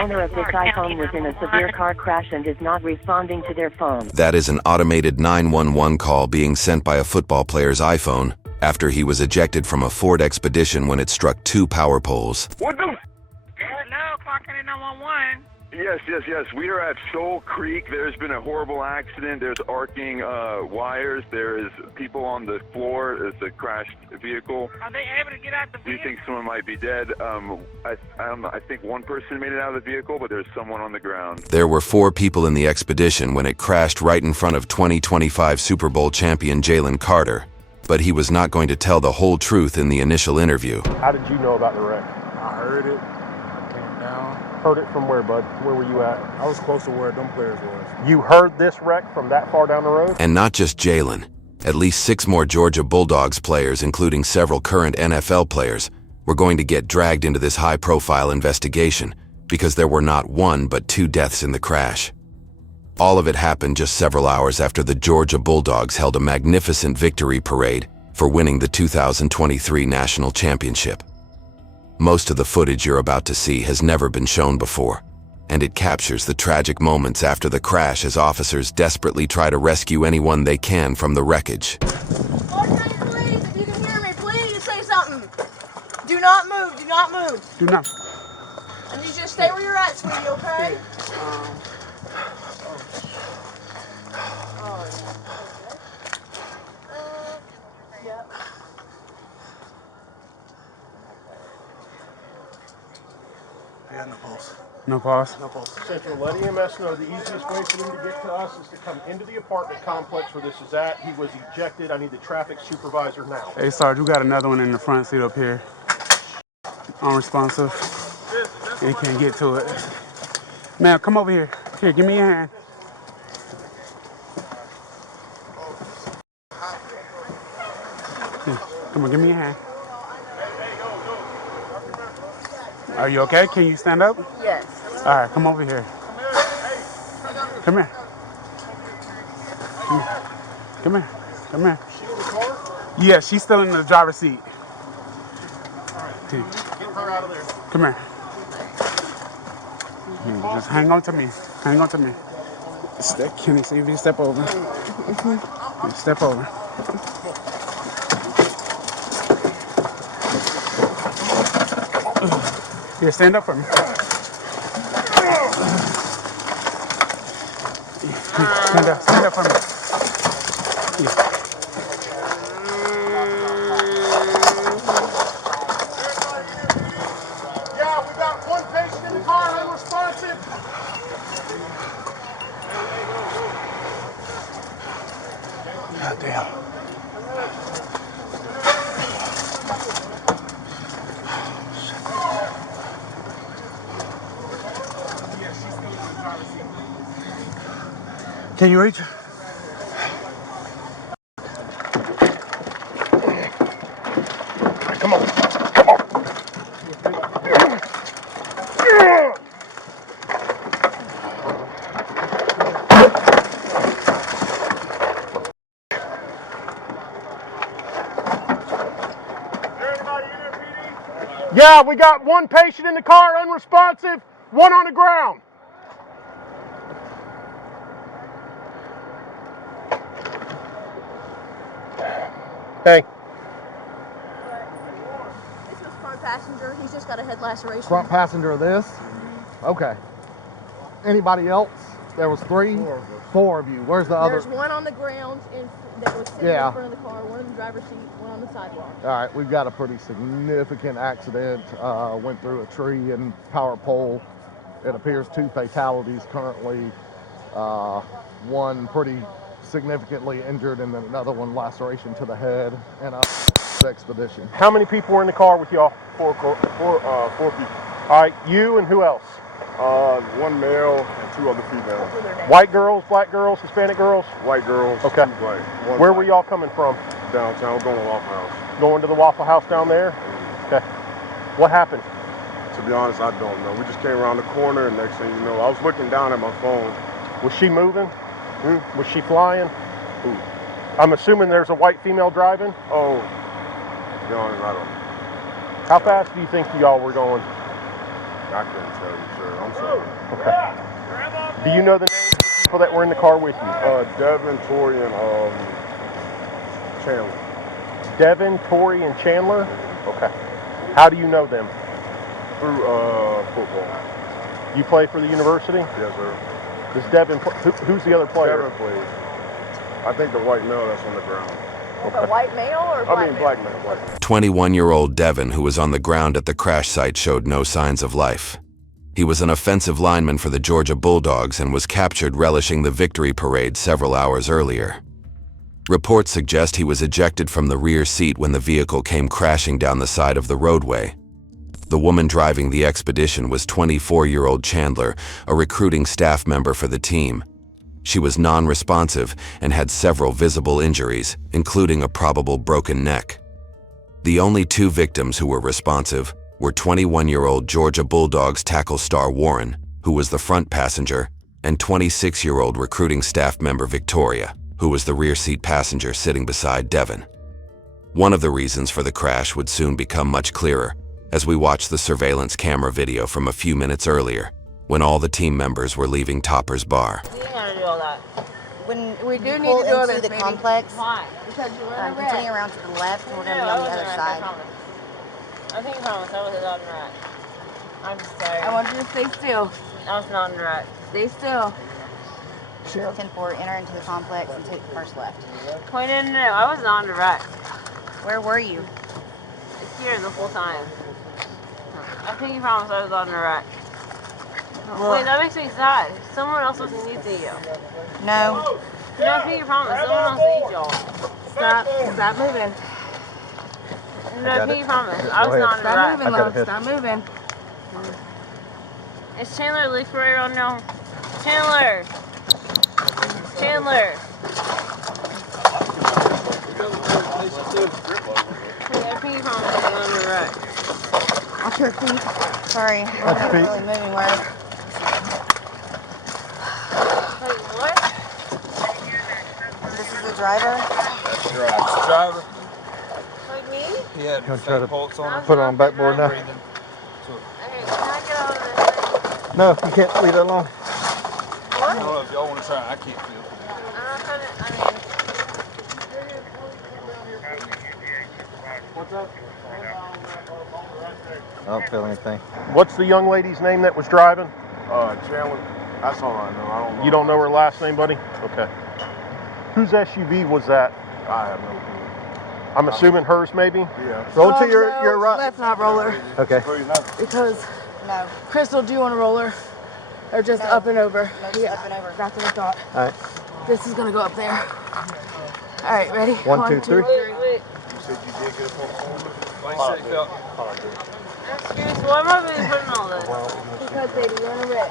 owner of this iPhone was in a severe car crash and is not responding to their phone. That is an automated 911 call being sent by a football player's iPhone after he was ejected from a Ford Expedition when it struck 2 power poles. What the? Hello, clocking in 911. Yes. We are at Shoal Creek. There's been a horrible accident. There's arcing wires. There is people on the floor. It's a crashed vehicle. Are they able to get out the vehicle? Do you think someone might be dead? I think one person made it out of the vehicle, but there's someone on the ground. There were 4 people in the Expedition when it crashed right in front of 2025 Super Bowl champion Jalen Carter. But he was not going to tell the whole truth in the initial interview. How did you know about the wreck? I heard it. I came down. Heard it from where, bud? Where were you at? I was close to where them players was. You heard this wreck from that far down the road? And not just Jalen. At least 6 more Georgia Bulldogs players, including several current NFL players, were going to get dragged into this high-profile investigation because there were not 1 but 2 deaths in the crash. All of it happened just several hours after the Georgia Bulldogs held a magnificent victory parade for winning the 2023 national championship. Most of the footage you're about to see has never been shown before, and it captures the tragic moments after the crash as officers desperately try to rescue anyone they can from the wreckage. Okay, please, if you can hear me, please say something. Do not move, do not move. Do not. I need you to stay where you're at, sweetie, okay? Yep. I got no pulse. No pulse? No pulse. Central, let EMS know the easiest way for them to get to us is to come into the apartment complex where this is at. He was ejected. I need the traffic supervisor now. Hey, Sarge, we got another one in the front seat up here. Unresponsive. He can't get to it. Man, come over here. Here, give me your hand. Here, come on, give me your hand. Are you okay? Can you stand up? Yes. All right, come over here. Come here. Come here. Come here. She in the car? Yeah, she's still in the driver's seat. All right. Get her out of there. Come here. Just hang on to me. Hang on to me. Can you see if you step over? Step over. Here, stand up for me. Stand up for me. Yeah, we got one patient in the car, unresponsive. God damn. Can you reach? Come on. Yeah, we got one patient in the car, unresponsive, one on the ground. Hey. This was front passenger. He's just got a head laceration. Front passenger of this? Okay. Anybody else? There was 3? 4 of you. Where's the other? There's one on the ground that was sitting in front of the car, one in the driver's seat, one on the sidewalk. All right, we've got a pretty significant accident. Went through a tree and power pole. It appears 2 fatalities currently. One pretty significantly injured and then another one laceration to the head and a expedition. How many people were in the car with y'all? 4 people. All right, you and who else? 1 male and 2 other females. White girls, black girls, Hispanic girls? White girls. Okay. 2 black. Where were y'all coming from? Downtown. We're going to Waffle House. Going to the Waffle House down there? Okay. What happened? To be honest, I don't know. We just came around the corner and next thing you know, I was looking down at my phone. Was she moving? Was she flying? I'm assuming there's a white female driving? Oh, to be honest, I don't know. How fast do you think y'all were going? I couldn't tell you, sir. I'm sorry. Okay. Do you know the names of the people that were in the car with you? Devin, Tori, and Chandler. Devin, Tori, and Chandler? Okay. How do you know them? Through football. You play for the university? Yes, sir. Does Devin, who's the other player? Devin plays. I think the white male that's on the ground. The white male or black male? Black male, white male. 21-year-old Devin, who was on the ground at the crash site, showed no signs of life. He was an offensive lineman for the Georgia Bulldogs and was captured relishing the victory parade several hours earlier. Reports suggest he was ejected from the rear seat when the vehicle came crashing down the side of the roadway. The woman driving the expedition was 24-year-old Chandler, a recruiting staff member for the team. She was non-responsive and had several visible injuries, including a probable broken neck. The only two victims who were responsive were 21-year-old Georgia Bulldogs tackle star Warren, who was the front passenger, and 26-year-old recruiting staff member Victoria, who was the rear seat passenger sitting beside Devin. One of the reasons for the crash would soon become much clearer as we watched the surveillance camera video from a few minutes earlier, when all the team members were leaving Topper's bar. You ain't gotta do all that. When we do need pull to do into it, the complex, Why? Because you're running red. continue around to the left, we're going to be I on the wasn't other right, side. I think you promised I was on the right. I'm just sorry. I want you to stay still. I was not on the right. Stay still. 10-4, enter into the complex and take the first left. Wait, no. I was not on the right. Where were you? It's here the whole time. I think you promised I was on the right. Wait, that makes me sad. Someone else doesn't need you. No. No, I think you promised. Someone else needs y'all. Stop moving. No, I think you promised. I was not on the Stop right. moving, love. Stop moving. Is Chandler leaf right around now? Chandler! Chandler! Wait, I think you promised I was on the right. Watch your feet. Sorry, I'm not really moving well. Wait, what? This is the driver. That's the driver. Like me? He had fake pulse on him. Put it on backboard now. Okay, can I get out of this? No, you can't leave that alone. What? I don't know if y'all want to try. I can't feel. I'm not trying to, What's up? I don't feel anything. What's the young lady's name that was driving? Chandler. That's all I know. I don't know. You don't know her last name, buddy? Okay. Whose SUV was that? I have no clue. I'm assuming hers, maybe? Yeah. Roll to No, your right. Let's not roll her. Okay. Because, No. Crystal, do you want to roll her? Or just No. up and over? No, just up and over. That's what I thought. All right. This is going to go up there. All right, ready? 1, 2, 3. wait. You said you did get a pulse on him? Excuse me, why am I being put in all this? Because they run a red.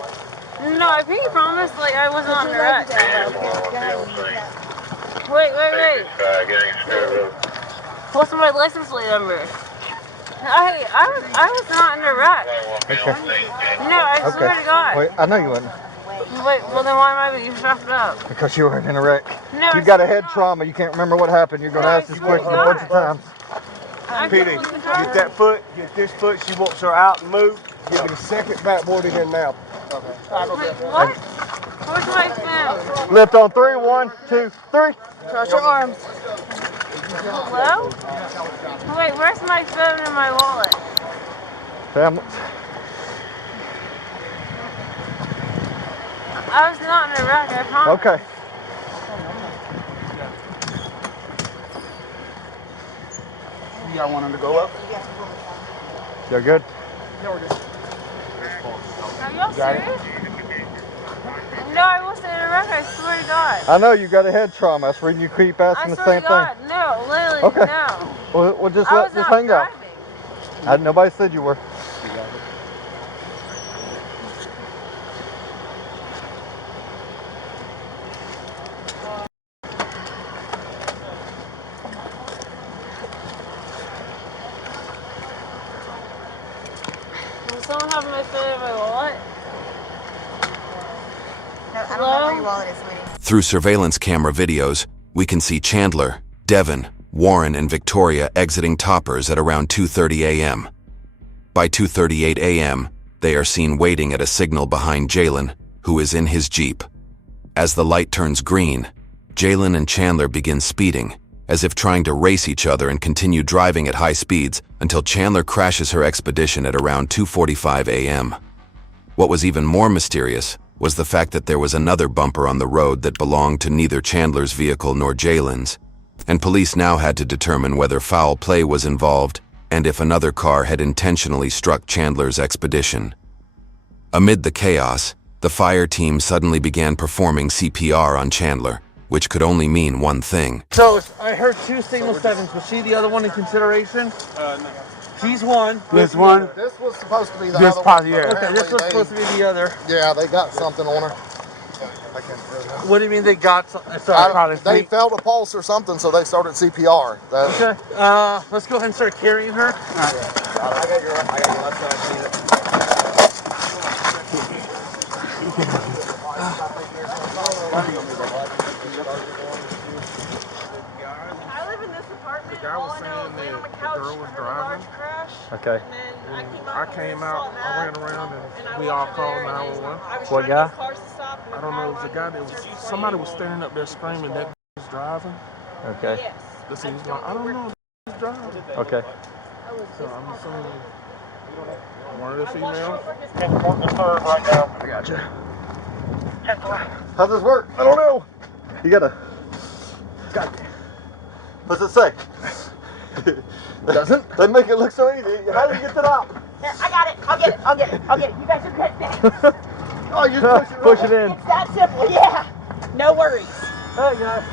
No, I think you promised, like, I wasn't on the right. Wait. What's my license plate number? I was not in the right. Okay. No, I swear to God. Wait, I know you wouldn't. Wait, well then why am I being strapped up? Because you weren't in a wreck. No, You've got a head trauma. You can't remember what happened. You're going to ask this question a bunch of times. Petey, Get that foot. Get this foot. She wants her out and move. Give me the second backboard in here now. Wait, what? Where's my phone? Lift on 3. 1, 2, 3. Cross your arms. Hello? Wait, where's my phone and my wallet? Family. I was not in a wreck, I promise. Okay. You got one to go up? You're good? Are y'all serious? No, I wasn't in a wreck, I swear to God. I know you got a head trauma. That's when you keep asking I the swear same to God, thing. no, literally, Okay. no. We'll just I let was this not hang out. driving. Nobody said you were. Does someone have my phone and my wallet? No, I don't know where your wallet is, sweetie. Through surveillance camera videos, we can see Chandler, Devin, Warren, and Victoria exiting Toppers at around 2:30 a.m. By 2:38 a.m., They are seen waiting at a signal behind Jalen, who is in his Jeep. As the light turns green, Jalen and Chandler begin speeding, as if trying to race each other, and continue driving at high speeds until Chandler crashes her Expedition at around 2:45 a.m. What was even more mysterious was the fact that there was another bumper on the road that belonged to neither Chandler's vehicle nor Jalen's, and police now had to determine whether foul play was involved and if another car had intentionally struck Chandler's Expedition. Amid the chaos, the fire team suddenly began performing CPR on Chandler, which could only mean one thing. So I heard 2 signal 7s. Was she the other one in consideration? No. She's one. This one. This was supposed to be the This other part one. here. Okay, this was supposed to be the other. Yeah, they got something on her. What do you mean they got something? Sorry. They felt a pulse or something, so they started CPR. Okay. Let's go ahead and start carrying her. I got your left side. I live in this apartment. The guy was saying that the girl was driving. Okay. I came out, I ran around, and we all called 911. What guy? I don't know, it was a guy that was, somebody was standing up there screaming that was driving. Okay. Listen, he's like, I don't know, he's driving. Okay. So I'm assuming one of the females. I got you. How's this work? I don't know. You gotta. What's it say? Doesn't? They make it look so easy. How do you get to that? Here, I got it. I'll get it. You guys are good. Oh, you just Push it in. It's that simple. Yeah. No worries. Hey guys.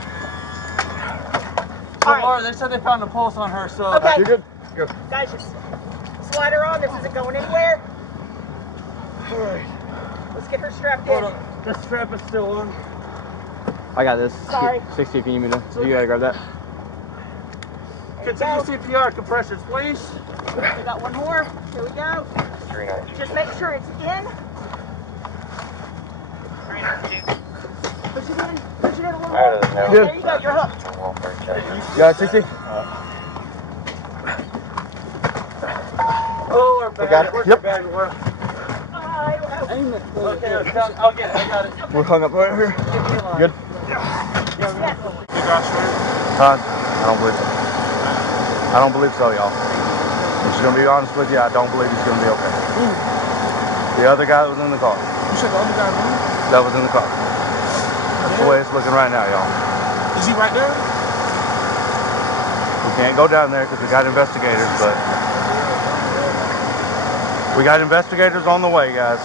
So Laura, they said they found a pulse on her, so Okay. You're good. Go. Guys, just slide her on. This isn't going anywhere. all right. Let's get her strapped Hold in. on. The strap is still on. I got this. Sorry. 60 if you need me to. You gotta grab that. Continue CPR compressions, please. We got one more. Here we go. Just make sure it's in. Push it in. Push it in a little more. There you go. You're hooked. You got 60? Oh, our bag. got it. Where's Yep. your bag, Laura? Aim it. Okay, I'll get it. I got it. We're hung up right here. Good? You got straight? I don't believe so. I don't believe so, y'all. I'm just gonna be honest with you, I don't believe he's gonna be okay. The other guy that was in the car. You said the other guy, man? That was in the car. That's the way it's looking right now, y'all. Is he right there? We can't go down there because we got investigators, but we got investigators on the way, guys.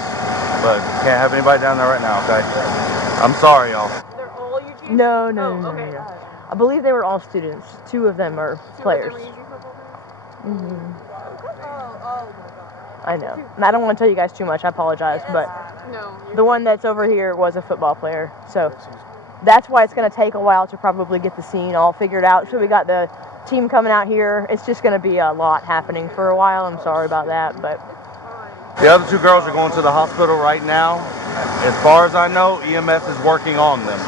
But can't have anybody down there right now, okay? I'm sorry, y'all. They're all you can. No. Okay. I believe they were all students. 2 of them are players. Oh my god. I know. And I don't want to tell you guys too much. I apologize, but No. the one that's over here was a football player. So that's why it's going to take a while to probably get the scene all figured out. So we got the team coming out here. It's just going to be a lot happening for a while. I'm sorry about that, but The other 2 girls are going to the hospital right now. As far as I know, EMS is working on them.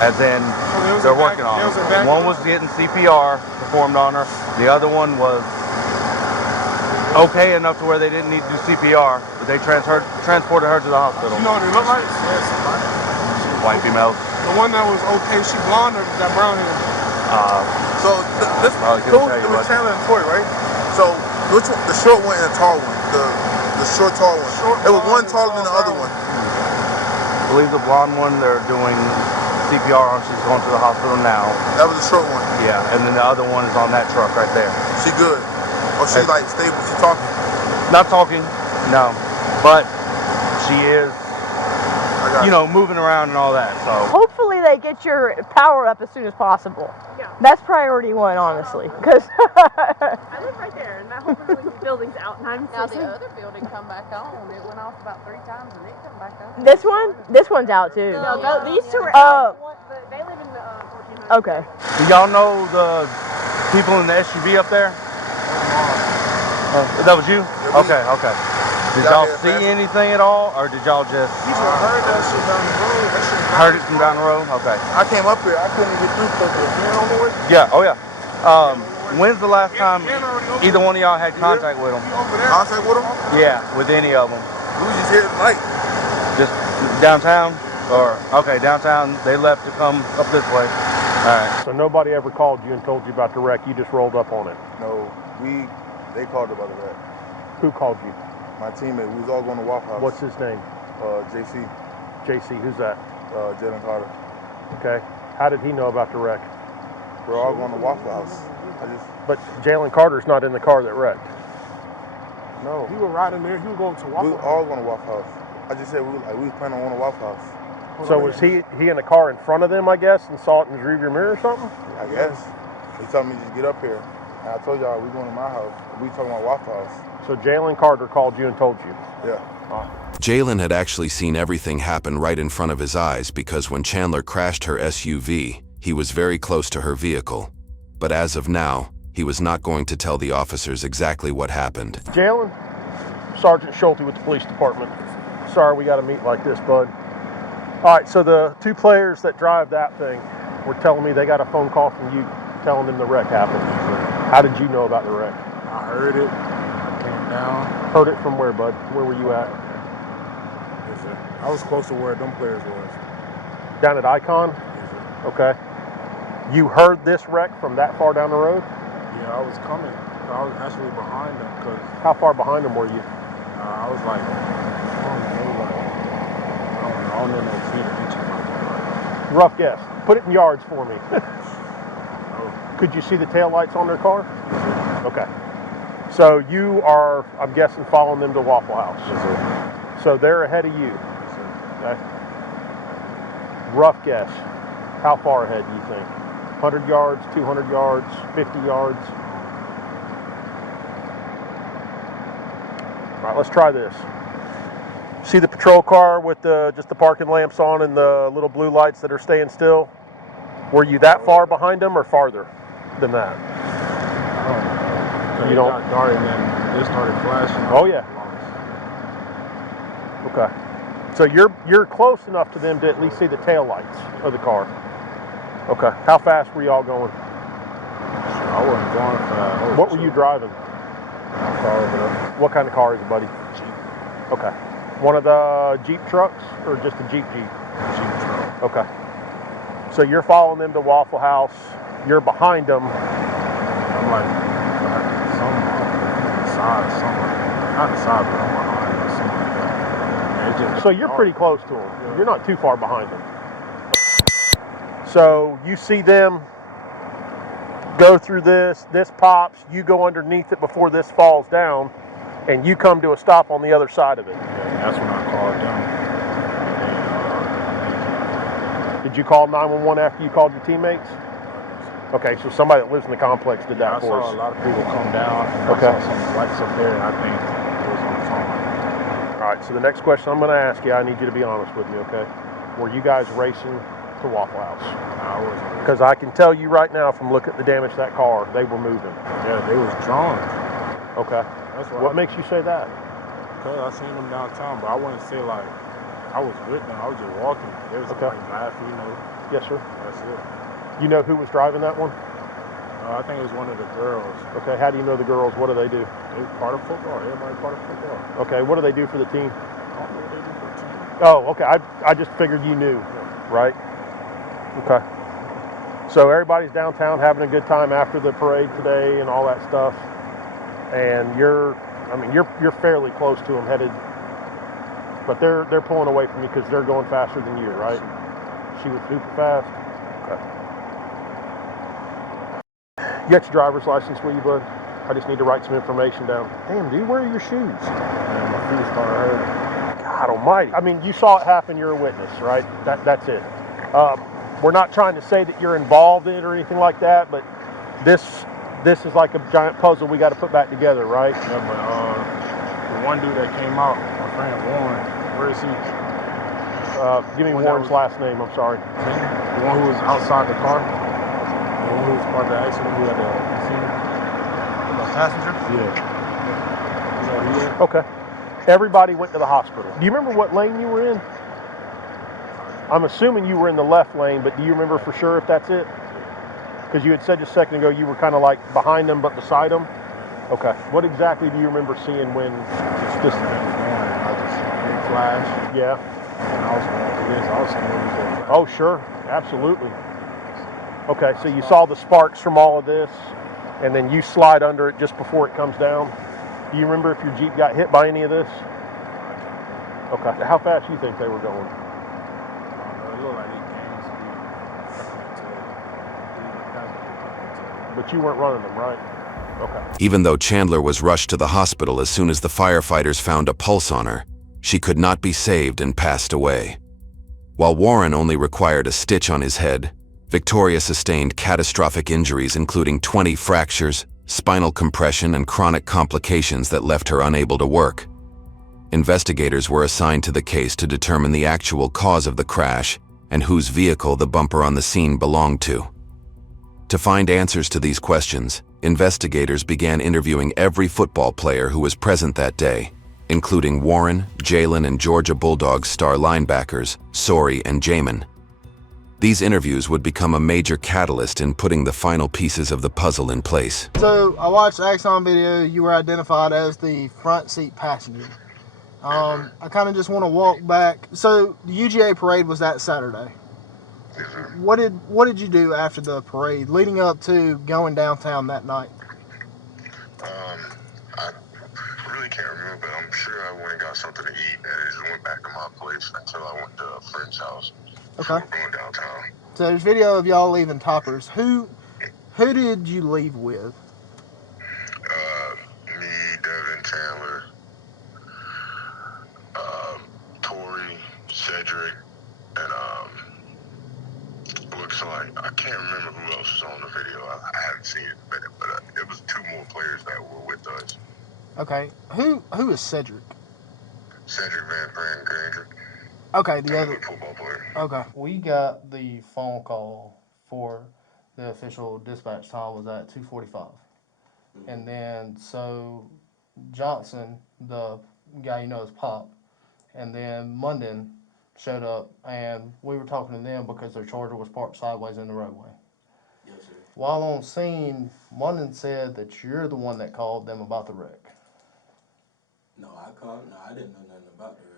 As in, they're working on them. One was getting CPR performed on her. The other one was okay enough to where they didn't need to do CPR, but they transported her to the hospital. You know what they look like? Yes. White females. The one that was okay, she blonde or that brown hair? So this Probably couldn't tell you, it was but- Chandler and Corey, right? So which one? The short one and the tall one. The short tall one. It was one taller than the other one. I believe the blonde one they're doing CPR on. She's going to the hospital now. That was the short one. Yeah, and then the other one is on that truck right there. She good. Or she like stable. She talking. Not talking, no, but she is, I got you know, moving around and all that. So hopefully they get your power up as soon as possible. Yeah. That's priority 1, honestly, because I live right there, and that whole building's out, and I'm Now the other building come back on. It went off about 3 times and it come back on. this one's out too. No, these 2 are Oh. out, but they live in the 1400. Okay. do y'all know the people in the SUV up there? That was you? Okay. Did y'all see anything at all, or did y'all just He just heard that shit down the road. That shit heard it from down the road? Okay. I came up here. I couldn't get through because the van on the way. Yeah. Oh yeah. when's the last time either one of y'all had contact with them? Contact with them? Yeah, with any of them. We was just here tonight. Just downtown? Or, okay, downtown, they left to come up this way. All right. So nobody ever called you and told you about the wreck, you just rolled up on it? No, they called about the wreck. Who called you? My teammate, we was all going to Waffle House. What's his name? JC. JC, who's that? Jalen Carter. Okay. How did he know about the wreck? We're all going to Waffle House. But Jalen Carter's not in the car that wrecked. No. You were riding there, you were going to Waffle House? We were all going to Waffle House. I just said we was planning on going to Waffle House. So was he in the car in front of them, I guess, and saw it in his rearview mirror or something? I guess. He told me just get up here. And I told y'all we going to my house. We talking about Waffle House. So Jalen Carter called you and told you? Yeah. Jalen had actually seen everything happen right in front of his eyes because when Chandler crashed her SUV, he was very close to her vehicle. But as of now, he was not going to tell the officers exactly what happened. Jalen, Sergeant Schulte with the police department. Sorry we got to meet like this, bud. All right, so the two players that drive that thing were telling me they got a phone call from you telling them the wreck happened. How did you know about the wreck? I heard it. I came down. Heard it from where, bud? Where were you at? Yes, sir. I was close to where them players was. Down at Icon? Yes, sir. Okay. You heard this wreck from that far down the road? Yeah, I was coming. I was actually behind them because... How far behind them were you? I was like, I don't know no feet or inches like that. Rough guess. Put it in yards for me. Could you see the taillights on their car? Okay. So you are, I'm guessing, following them to Waffle House. Yes, sir. So they're ahead of you. Yes, sir. Okay. Rough guess. How far ahead do you think? 100 yards, 200 yards, 50 yards? All right, let's try this. See the patrol car with just the parking lamps on and the little blue lights that are staying still? Were you that far behind them or farther than that? You don't. It got dark and then they started flashing. Oh yeah. Okay. So you're close enough to them to at least see the tail lights of the car. Okay. How fast were y'all going? I wasn't going fast. What were you driving? My car over there. What kind of car is it, buddy? Jeep. Okay. One of the Jeep trucks or just a Jeep? Jeep truck. Okay. So you're following them to Waffle House. You're behind them. I'm like, not the side, but I'm behind or something like that. So you're pretty close to them. Yeah. You're not too far behind them. So you see them go through this pops, you go underneath it before this falls down, and you come to a stop on the other side of it. Yeah, that's when I called them. Did you call 911 after you called your teammates? Okay, so somebody that lives in the complex did that for us. I saw a lot of people come down. Okay. I saw some lights up there, and I think it was on the phone. All right, so the next question I'm going to ask you, I need you to be honest with me, okay? Were you guys racing to Waffle House? I wasn't. Because I can tell you right now from looking at the damage to that car, they were moving. Yeah, they was drunk. Okay. That's what makes you say that? Because I seen them downtown, but I wouldn't say like I was with them. I was just walking. They was like laughing, you know. Yes, sir. That's it. You know who was driving that one? I think it was one of the girls. Okay, how do you know the girls? What do they do? They part of football. Everybody part of football. Okay, what do they do for the team? I don't know what they do for the team. Oh, okay. I just figured you knew, right? Okay. So everybody's downtown having a good time after the parade today and all that stuff. And you're fairly close to them headed, but they're pulling away from you because they're going faster than you, right? She was super fast. Okay. You got your driver's license with you, bud? I just need to write some information down. Damn, dude, where are your shoes? Man, my feet started hurting. God almighty. I mean, you saw it happen, you're a witness, right? That's it. We're not trying to say that you're involved in it or anything like that, but this is like a giant puzzle we got to put back together, right? Yeah, but the one dude that came out, my friend Warren, where is he? Give me Warren's last name, I'm sorry. The one who was outside the car? The one who was part of the accident, who had the passenger? Yeah. Okay. Everybody went to the hospital. Do you remember what lane you were in? I'm assuming you were in the left lane, but do you remember for sure if that's it? Because you had said just a second ago you were kind of like behind them but beside them. Okay. What exactly do you remember seeing when this? I just flash. Yeah. And I was going for this. I was seeing what was going. Oh, sure. Absolutely. Okay, so you saw the sparks from all of this, and then you slide under it just before it comes down. Do you remember if your Jeep got hit by any of this? Okay. How fast do you think they were going? It looked like they gained speed. But you weren't running them, right? Okay. Even though Chandler was rushed to the hospital as soon as the firefighters found a pulse on her, she could not be saved and passed away. While Warren only required a stitch on his head, Victoria sustained catastrophic injuries including 20 fractures, spinal compression, and chronic complications that left her unable to work. Investigators were assigned to the case to determine the actual cause of the crash and whose vehicle the bumper on the scene belonged to. To find answers to these questions, investigators began interviewing every football player who was present that day, including Warren, Jalen, and Georgia Bulldogs star linebackers, Sori and Jamin. These interviews would become a major catalyst in putting the final pieces of the puzzle in place. So, I watched the Axon video. You were identified as the front seat passenger. I kind of just want to walk back. So, the UGA parade was that Saturday. What did you do after the parade, leading up to going downtown that night? I really can't remember, but I'm sure I went and got something to eat, and I just went back to my place until I went to a friend's house. Okay. Going downtown. So there's video of y'all leaving Toppers. Who did you leave with? Me, Devin, Chandler, Tori, Cedric, and looks like I can't remember who else was on the video. I haven't seen it in a minute, but it was 2 more players that were with us. Okay. Who is Cedric? Cedric Van Brand Granger. Okay, the other football player. Okay. We got the phone call for the official dispatch time was at 2:45. And then so Johnson, the guy you know as Pop, and then Munden showed up, and we were talking to them because their Charger was parked sideways in the roadway. Yes, sir. While on scene, Munden said that you're the one that called them about the wreck. No, I didn't know nothing about the wreck.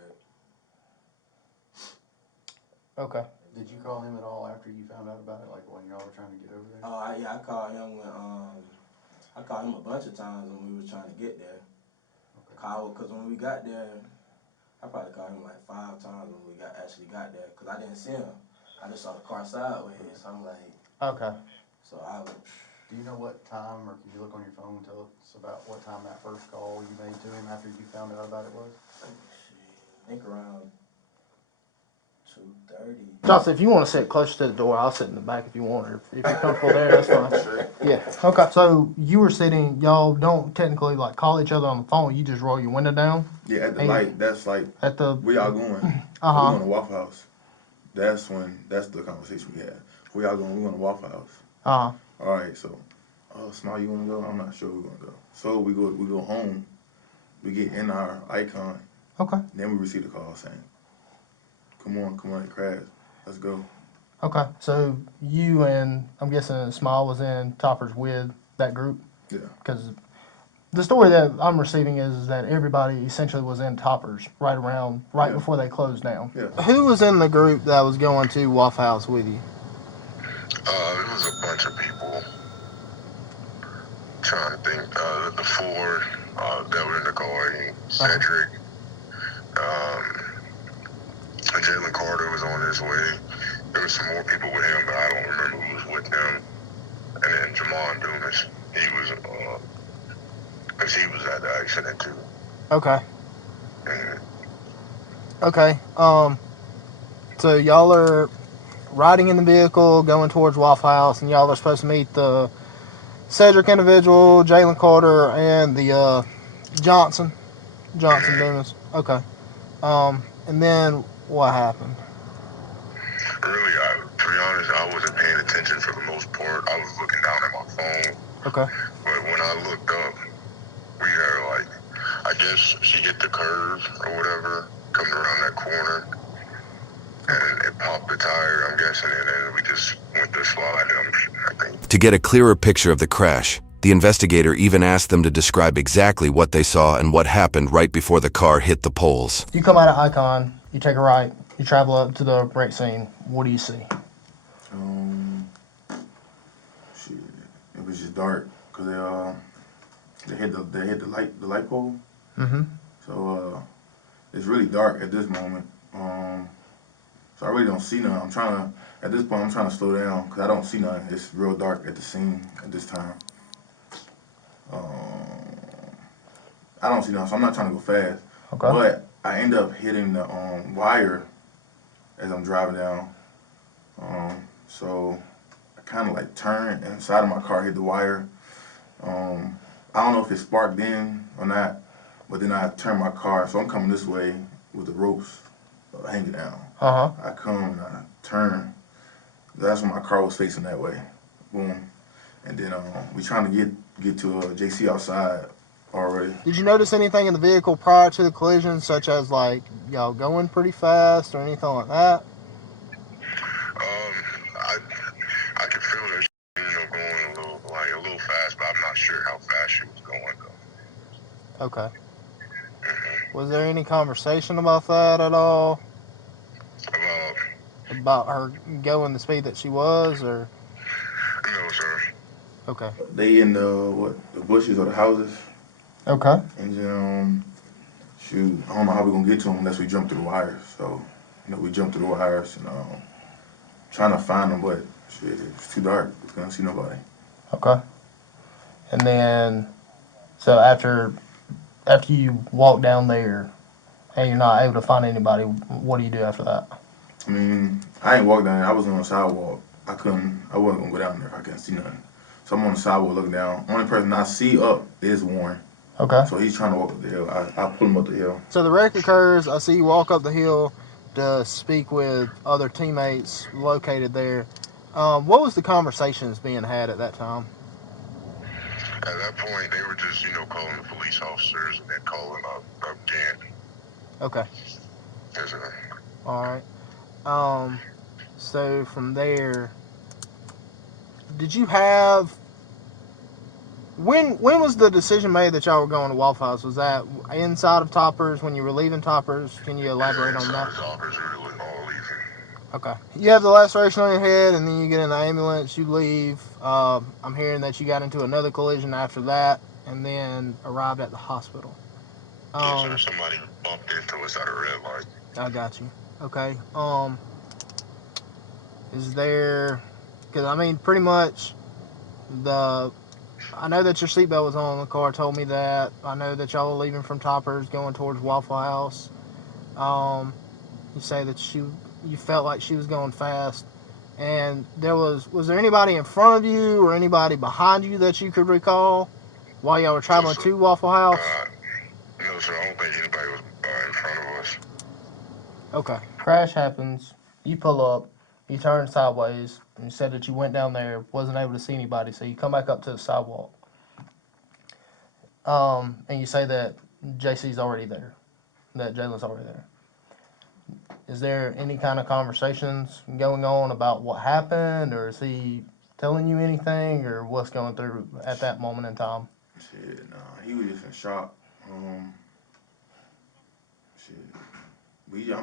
Okay. Did you call him at all after you found out about it, like when y'all were trying to get over there? I called him when I called him a bunch of times when we were trying to get there. Okay. Because when we got there, I probably called him like 5 times when we actually got there, because I didn't see him. I just saw the car sideways, so I'm like. Okay. So Do you know what time, or can you look on your phone and tell us about what time that first call you made to him after you found out about it was? I think around 2:30. Johnson, if you want to sit closer to the door, I'll sit in the back if you want, or if you're comfortable there, that's fine. Yeah. Okay. So you were sitting, y'all don't technically like call each other on the phone. You just roll your window down. Yeah, at the light. That's like at the. Where y'all going? Uh huh. We going to Waffle House. That's the conversation we had. Where y'all going? We going to Waffle House. Uh huh. All right. So, Smile, you want to go? I'm not sure we're gonna go. So we go home. We get in our icon. Okay. Then we receive the call saying, Come on, it crashed. Let's go. Okay, so you and I'm guessing Smile was in Toppers with that group? Yeah. Because the story that I'm receiving is that everybody essentially was in Toppers right before they closed down. Yeah. Who was in the group that was going to Waffle House with you? It was a bunch of people. Trying to think. The 4 that were in the car. Cedric. Jalen Carter was on his way. There was some more people with him, but I don't remember who was with him. And then Jamon Dumas, he was at the accident too. Okay. Mm-hmm. Okay. So y'all are riding in the vehicle, going towards Waffle House, and y'all are supposed to meet the Cedric individual, Jalen Carter, and the Johnson Dumas. Okay. And then what happened? Really, to be honest, I wasn't paying attention for the most part. I was looking down at my phone. Okay. But when I looked up, we had I guess she hit the curve or whatever, coming around that corner, and it popped the tire, I'm guessing, and then we just went to slide him, I think. To get a clearer picture of the crash, the investigator even asked them to describe exactly what they saw and what happened right before the car hit the poles. You come out of Icon, you take a right, you travel up to the wreck scene. What do you see? Shit, it was just dark because they hit the light pole. Mm-hmm. So it's really dark at this moment. So I really don't see nothing. At this point, I'm trying to slow down because I don't see nothing. It's real dark at the scene at this time. I don't see nothing, so I'm not trying to go fast. Okay. But I end up hitting the wire as I'm driving down. So I kind of like turned and the side of my car hit the wire. I don't know if it sparked then or not, but then I turned my car, so I'm coming this way with the ropes hanging down. I come and I turn. That's when my car was facing that way. Boom. And then we trying to get to JC outside already. Did you notice anything in the vehicle prior to the collision, such as like y'all going pretty fast or anything like that? I could feel that, going a little fast, but I'm not sure how fast she was going though. Okay. Was there any conversation about that at all? About her going the speed that she was, or? No, sir. Okay. They in the bushes or the houses. Okay. And then shoot, I don't know how we're gonna get to them unless we jump through the wires. So, we jump through the wires and trying to find them, but shit, it's too dark. We can't see nobody. Okay. And then, so after you walk down there and you're not able to find anybody, what do you do after that? I mean, I ain't walked down there. I was on the sidewalk. I wasn't gonna go down there if I couldn't see nothing. So I'm on the sidewalk looking down. Only person I see up is Warren. Okay. So he's trying to walk up the hill. I pull him up the hill. So the wreck occurs. I see you walk up the hill to speak with other teammates located there. What was the conversations being had at that time? At that point, they were just, calling the police officers and then calling up Jan. Okay. Yes, sir. All right. So from there, did you have? When was the decision made that y'all were going to Waffle House? Was that inside of Toppers when you were leaving Toppers? Can you elaborate on that? Toppers, we were all leaving. Okay. You have the laceration on your head, and then you get in the ambulance. You leave. I'm hearing that you got into another collision after that, and then arrived at the hospital. Yes, sir. Somebody bumped into us at a red light. I got you. Okay. Is there? Because I mean, pretty much I know that your seatbelt was on. The car told me that. I know that y'all were leaving from Toppers going towards Waffle House. You say that you felt like she was going fast, and was there anybody in front of you or anybody behind you that you could recall while y'all were traveling to Waffle House? No, sir. I don't think anybody was in front of us. Okay. Crash happens. You pull up. You turn sideways. And you said that you went down there, wasn't able to see anybody, so you come back up to the sidewalk. And you say that JC's already there, that Jalen's already there. Is there any kind of conversations going on about what happened, or is he telling you anything, or what's going through at that moment in time? Shit, nah, he was just in shock. I'm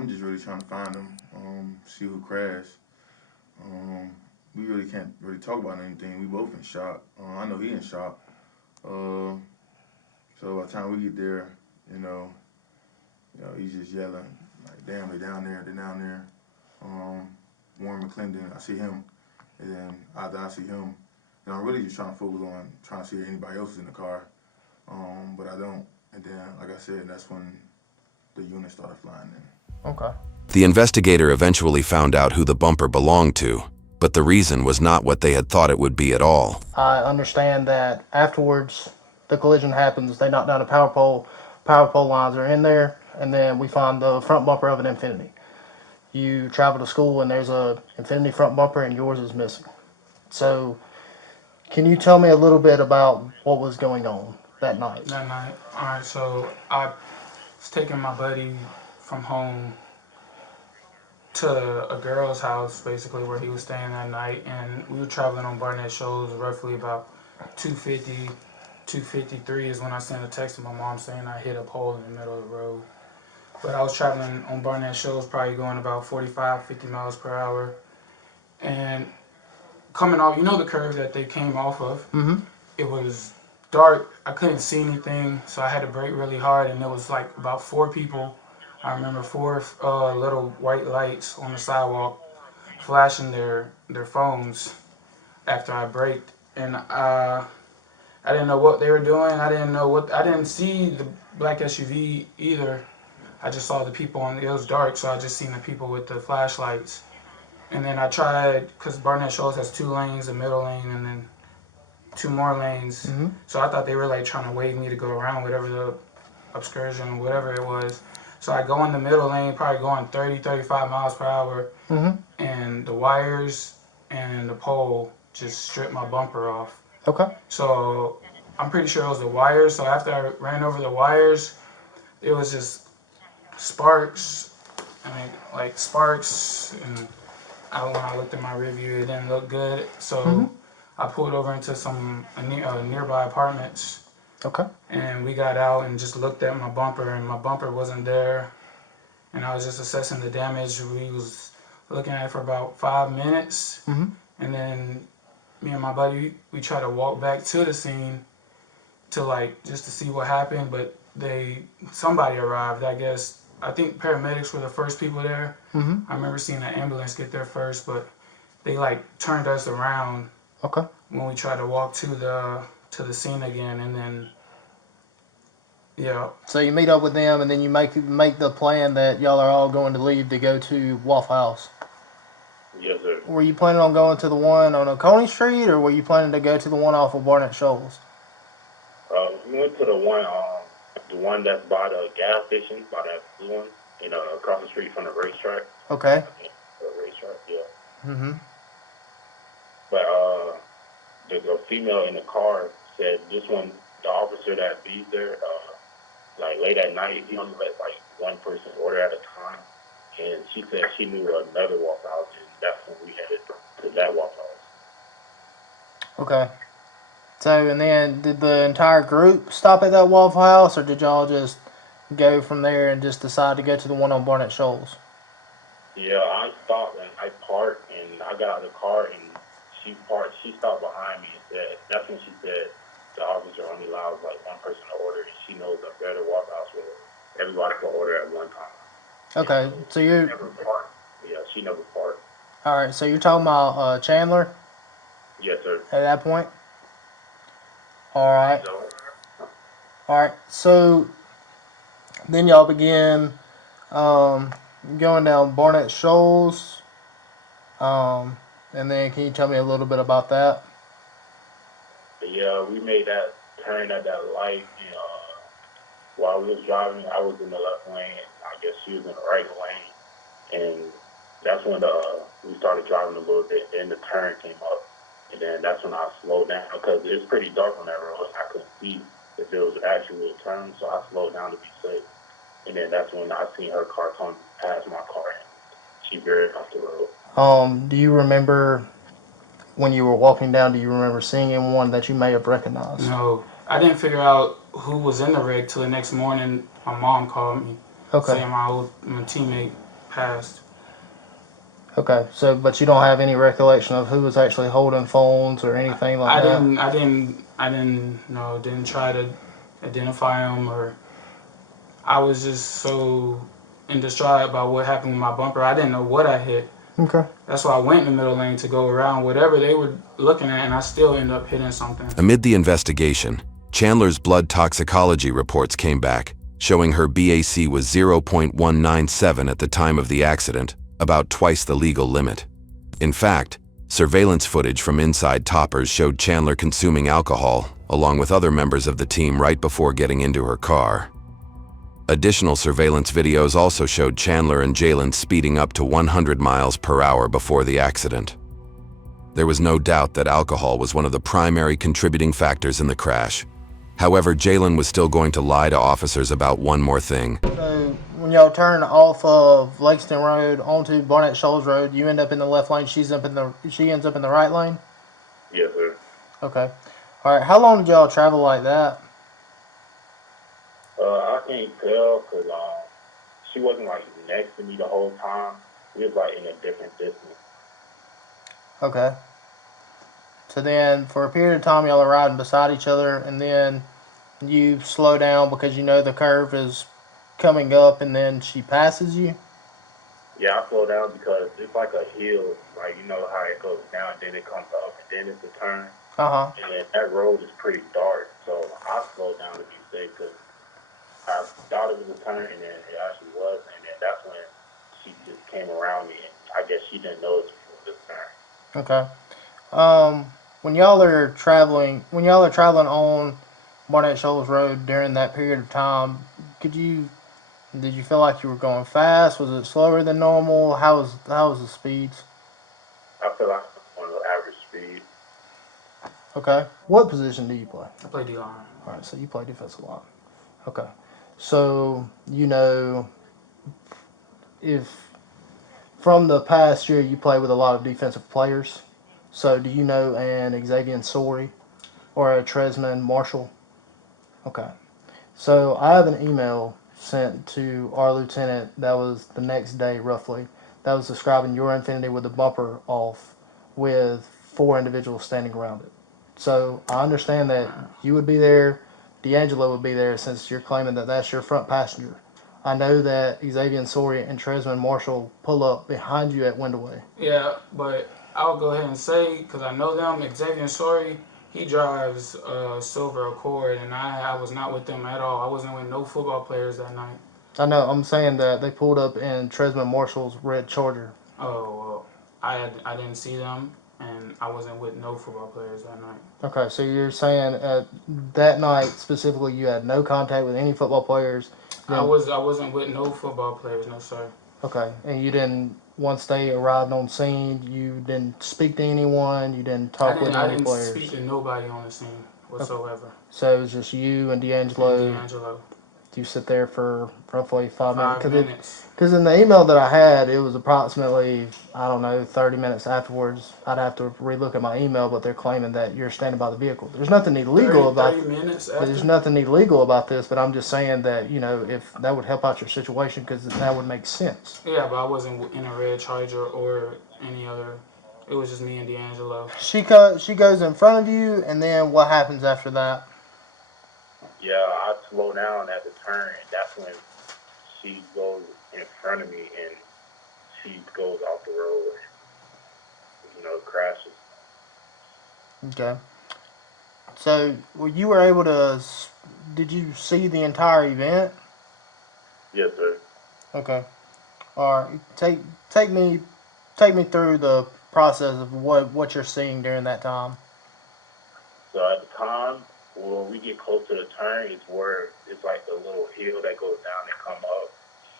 just really trying to find him, see who crashed. We really can't really talk about anything. We both in shock. I know he in shock. So by the time we get there, he's just yelling like, "Damn, they're down there." Warren McClendon, I see him, and then after I see him, I'm really just trying to focus on trying to see if anybody else is in the car, but I don't. And then, like I said, that's when the unit started flying in. Okay. The investigator eventually found out who the bumper belonged to, but the reason was not what they had thought it would be at all. I understand that afterwards the collision happens, they knock down a power pole lines are in there, and then we find the front bumper of an Infiniti. You travel to school and there's a Infiniti front bumper and yours is missing. So can you tell me a little bit about what was going on that night? That night, alright, so I was taking my buddy from home to a girl's house, basically, where he was staying that night, and we were traveling on Barnett Shoals roughly about 250, 253 is when I sent a text to my mom saying I hit a pole in the middle of the road. But I was traveling on Barnett Shoals, probably going about 45, 50 miles per hour, and coming off, you know the curve that they came off of? It was dark, I couldn't see anything, so I had to brake really hard, and there was like about 4 people. I remember 4 little white lights on the sidewalk flashing their phones after I braked, and I didn't know what they were doing. I didn't see the black SUV either. I just saw the people it was dark, so I just seen the people with the flashlights. And then I tried, because Barnett Shoals has 2 lanes, a middle lane, and then 2 more lanes. So I thought they were like trying to wave me to go around whatever the excursion, whatever it was. So I go in the middle lane, probably going 30, 35 miles per hour, and the wires and the pole just stripped my bumper off. Okay. So I'm pretty sure it was the wires. So after I ran over the wires, it was just sparks. I mean, like sparks, and when I looked at my review, it didn't look good. So I pulled over into some nearby apartments. Okay. And we got out and just looked at my bumper, and my bumper wasn't there. And I was just assessing the damage. We was looking at it for about 5 minutes. And then me and my buddy, we tried to walk back to the scene to just to see what happened, but somebody arrived, I guess. I think paramedics were the first people there. I remember seeing an ambulance get there first, but they turned us around. Okay. When we tried to walk to the scene again, and then yeah. So you meet up with them, and then you make the plan that y'all are all going to leave to go to Waffle House. Yes, sir. Were you planning on going to the one on Oconee Street, or were you planning to go to the one off of Barnett Shoals? We went to the one that's by the gas station, by that blue one, across the street from the racetrack. Okay. The racetrack, yeah. But the female in the car said this one, the officer that be there, late at night, he only let one person order at a time. And she said she knew another Waffle House, and that's when we headed to that Waffle House. Okay. So, and then did the entire group stop at that Waffle House, or did y'all just go from there and just decide to go to the one on Barnett Shoals? Yeah, I stopped and I parked, and I got out of the car, and she parked. She stopped behind me and said, that's when she said the officer only allows one person to order, and she knows a better Waffle House where everybody can order at one time. Okay, so you're... Never parked. Yeah, she never parked. All right, so you're talking about Chandler? Yes, sir. At that point? All right. All right, so then y'all begin going down Barnett Shoals. And then can you tell me a little bit about that? Yeah, we made that turn at that light, and while we was driving, I was in the left lane, and I guess she was in the right lane, and that's when we started driving a little bit, then the turn came up, and then that's when I slowed down, because it was pretty dark on that road, I couldn't see if it was actually a turn, so I slowed down to be safe, and then that's when I seen her car come past my car, and she veered off the road. Do you remember when you were walking down, do you remember seeing anyone that you may have recognized? No, I didn't figure out who was in the wreck till the next morning. My mom called me, saying my teammate passed. Okay, so but you don't have any recollection of who was actually holding phones or anything like that? I didn't try to identify him, or I was just so in distraught about what happened with my bumper. I didn't know what I hit. Okay. That's why I went in the middle lane to go around whatever they were looking at, and I still ended up hitting something. Amid the investigation, Chandler's blood toxicology reports came back, showing her BAC was 0.197 at the time of the accident, about twice the legal limit. In fact, surveillance footage from inside Toppers showed Chandler consuming alcohol, along with other members of the team right before getting into her car. Additional surveillance videos also showed Chandler and Jalen speeding up to 100 miles per hour before the accident. There was no doubt that alcohol was one of the primary contributing factors in the crash. However, Jalen was still going to lie to officers about one more thing. So when when y'all turn off of Lexington Road onto Barnett Shoals Road, you end up in the left lane. She ends up in the right lane. Yes, sir. Okay. All right. How long did y'all travel like that? I can't tell because she wasn't like next to me the whole time. We was like in a different distance. Okay. So then, for a period of time, y'all are riding beside each other, and then you slow down because you know the curve is coming up, and then she passes you. Yeah, I slowed down because it's like a hill, like you know how it goes down, then it comes up, and then it's a turn. Uh-huh. And that road is pretty dark, so I slowed down to be safe because I thought it was a turn, and then it actually was, and then that's when she just came around me, and I guess she didn't know it was a turn. Okay. When y'all are traveling on Barnett Shoals Road during that period of time, did you feel like you were going fast? Was it slower than normal? How was the speeds? I feel like I'm on the average speed. Okay. What position do you play? I play D-line. All right, so you play defensive line. Okay. So, you know, if from the past year you play with a lot of defensive players, so do you know an Xavier Sorey or a Tresman Marshall? Okay. So I have an email sent to our lieutenant that was the next day roughly that was describing your Infinity with the bumper off with 4 individuals standing around it. So I understand that you would be there, D'Angelo would be there since you're claiming that that's your front passenger. I know that Xavier Sorey and Tresman Marshall pull up behind you at Windaway. Yeah, but I'll go ahead and say, because I know them, Xavier Sorey, he drives Silver Accord, and I was not with them at all. I wasn't with no football players that night. I know, I'm saying that they pulled up in Tresman Marshall's red Charger. Oh, well, I didn't see them, and I wasn't with no football players that night. Okay, so you're saying that night specifically you had no contact with any football players? I wasn't with no football players, no sir. Okay, and you didn't, once they arrived on scene, you didn't speak to anyone, you didn't talk with any players? I didn't speak to nobody on the scene whatsoever. Okay. So it was just you and D'Angelo? And D'Angelo. You sit there for roughly 5 minutes? 5 minutes. Because in the email that I had, it was approximately, 30 minutes afterwards. I'd have to relook at my email, but they're claiming that you're standing by the vehicle. There's nothing illegal about 30 minutes after? There's nothing illegal about this, but I'm just saying that, if that would help out your situation, because that would make sense. Yeah, but I wasn't in a red Charger or any other. It was just me and D'Angelo. She goes in front of you, and then what happens after that? Yeah, I slow down at the turn, and that's when she goes in front of me, and she goes off the road and, crashes. Okay. So, you were able to, did you see the entire event? Yes, sir. Okay. All right. Take me through the process of what you're seeing during that time. So at the time, when we get close to the turn, it's where it's like the little hill that goes down and come up.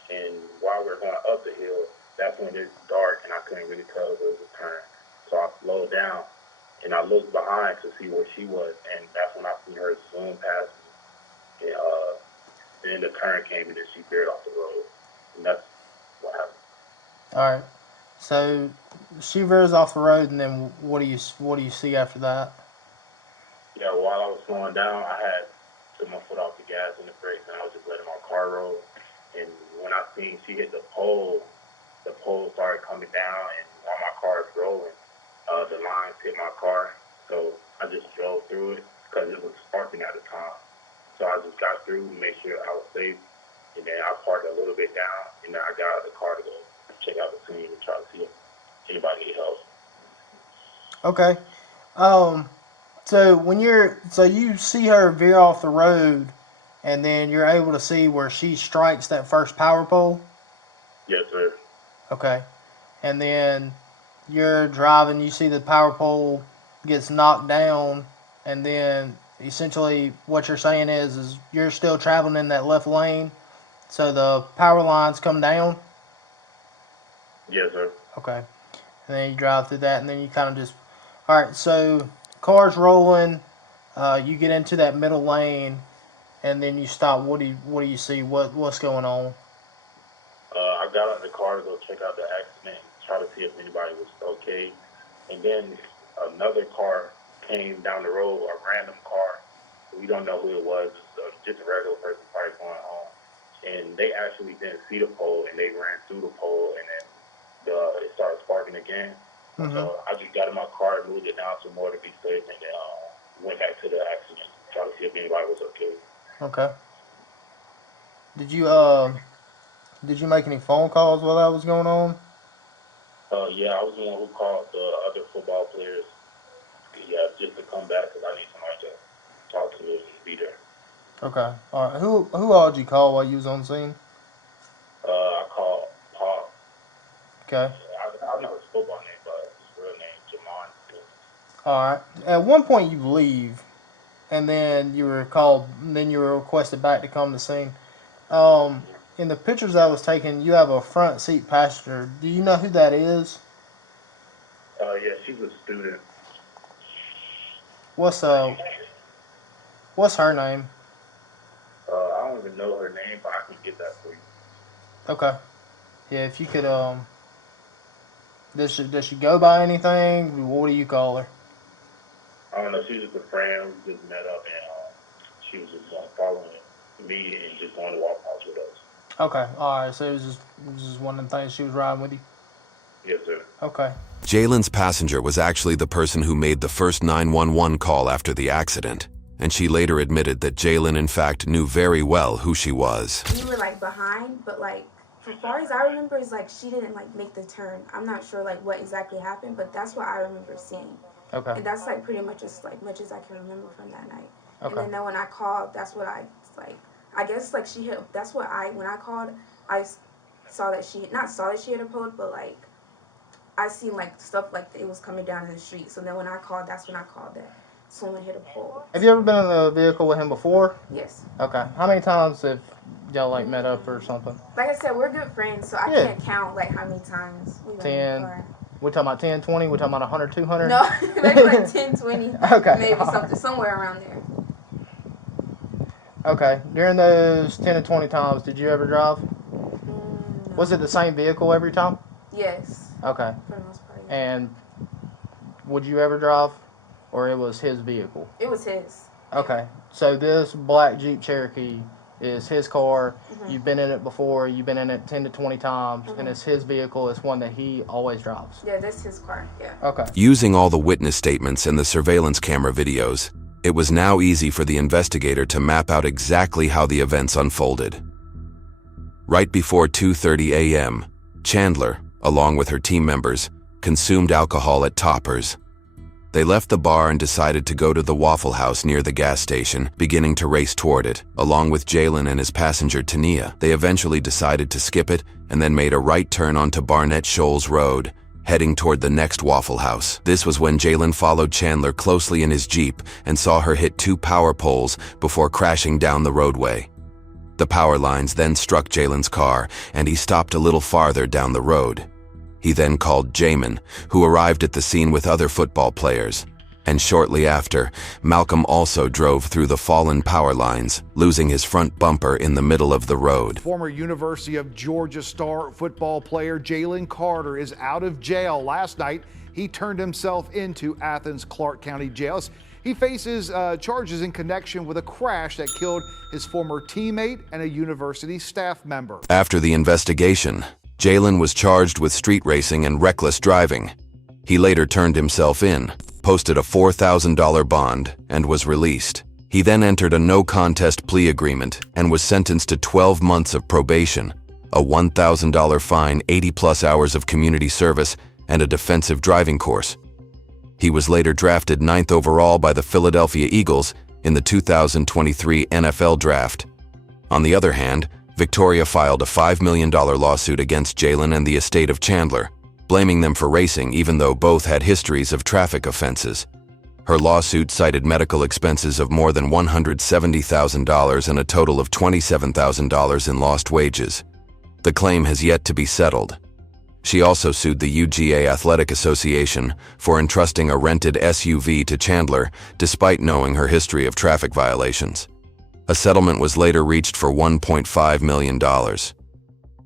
And while we're going up the hill, that's when it's dark and I couldn't really tell if it was a turn. So I slowed down and I looked behind to see where she was, and that's when I seen her zoom past me. And then the turn came and then she veered off the road. And that's what happened. All right. So she veers off the road, and then what do you see after that? Yeah, while I was slowing down, I had took my foot off the gas and the brakes, and I was just letting my car roll. And when I seen she hit the pole started coming down, and while my car is rolling, the lines hit my car. So I just drove through it because it was sparking at the time. So I just got through and made sure I was safe. And then I parked a little bit down, and then I got out of the car to go check out the scene and try to see if anybody need help. Okay. So you see her veer off the road, and then you're able to see where she strikes that first power pole? Yes, sir. Okay. And then you're driving, you see the power pole gets knocked down, and then essentially what you're saying is you're still traveling in that left lane, so the power lines come down? Yes, sir. Okay. And then you drive through that, and then you kind of just... All right, so car's rolling, you get into that middle lane, and then you stop. What do you see? What's going on? got out of the car to go check out the accident and try to see if anybody was okay. And then another car came down the road, a random car. We don't know who it was. Just a regular person probably going home. And they actually didn't see the pole, and they ran through the pole, and then it started sparking again. So I just got in my car, moved it down some more to be safe, and then went back to the accident, try to see if anybody was okay. Okay. Did you make any phone calls while that was going on? Yeah, I was the one who called the other football players. Yeah, just to come back because I need somebody to talk to and be there. Okay. All right. Who all did you call while you was on scene? I called Paul. Okay. I know his football name, but his real name, Jamon. All right. At one point you leave, and then you were called. Then you were requested back to come to scene. In the pictures I was taking, you have a front seat passenger. Do you know who that is? Yeah, she's a student. What's her name? I don't even know her name, but I can get that for you. Okay. Yeah, if you could, does she go by anything? What do you call her? I don't know. She was just a friend. We just met up, and she was just following me and just wanted to walk out with us. Okay. All right. So it was just one of the things she was riding with you. Yes, sir. Okay. Jalen's passenger was actually the person who made the first 911 call after the accident, and she later admitted that Jalen in fact knew very well who she was. We were like behind, but like as far as I remember is like she didn't like make the turn. I'm not sure like what exactly happened, but that's what I remember seeing. Okay. And that's like pretty much as like much as I can remember from that night. Okay. And then when I called, that's what I like. I guess like she hit. That's what when I called, I saw that she not saw that she hit a pole, but like I seen like stuff like it was coming down in the street. So then when I called, that's when I called that someone hit a pole. Have you ever been in a vehicle with him before? Yes. Okay. How many times have y'all like met up or something? Like I said, we're good friends, so I can't count like how many times we went in the car. We're talking about 10, 20? We're talking about 100, 200? No, maybe like 10, 20. Okay. Maybe somewhere around there. Okay. During those 10 to 20 times, did you ever drive? No. Was it the same vehicle every time? Yes. Okay. For the most part. And would you ever drive? Or it was his vehicle? It was his. Okay. So this black Jeep Cherokee is his car. You've been in it before. You've been in it 10 to 20 times. And it's his vehicle. It's one that he always drives. Yeah, that's his car. Yeah. Okay. Using all the witness statements and the surveillance camera videos, it was now easy for the investigator to map out exactly how the events unfolded. Right before 2:30 a.m., Chandler, along with her team members, consumed alcohol at Topper's. They left the bar and decided to go to the Waffle House near the gas station, beginning to race toward it, along with Jalen and his passenger Tania. They eventually decided to skip it and then made a right turn onto Barnett Shoals Road, heading toward the next Waffle House. This was when Jalen followed Chandler closely in his Jeep and saw her hit 2 power poles before crashing down the roadway. The power lines then struck Jalen's car, and he stopped a little farther down the road. He then called Jamin, who arrived at the scene with other football players. And shortly after, Malcolm also drove through the fallen power lines, losing his front bumper in the middle of the road. Former University of Georgia star football player Jalen Carter is out of jail. Last night, he turned himself into Athens Clark County Jail. He faces charges in connection with a crash that killed his former teammate and a university staff member. After the investigation, Jalen was charged with street racing and reckless driving. He later turned himself in, posted a $4,000 bond, and was released. He then entered a no-contest plea agreement and was sentenced to 12 months of probation, a $1,000 fine, 80-plus hours of community service, and a defensive driving course. He was later drafted 9th overall by the Philadelphia Eagles in the 2023 NFL Draft. On the other hand, Victoria filed a $5 million lawsuit against Jalen and the estate of Chandler, blaming them for racing even though both had histories of traffic offenses. Her lawsuit cited medical expenses of more than $170,000 and a total of $27,000 in lost wages. The claim has yet to be settled. She also sued the UGA Athletic Association for entrusting a rented SUV to Chandler despite knowing her history of traffic violations. A settlement was later reached for $1.5 million.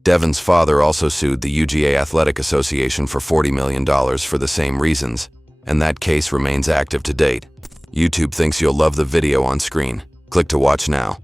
Devin's father also sued the UGA Athletic Association for $40 million for the same reasons, and that case remains active to date. YouTube thinks you'll love the video on screen. Click to watch now.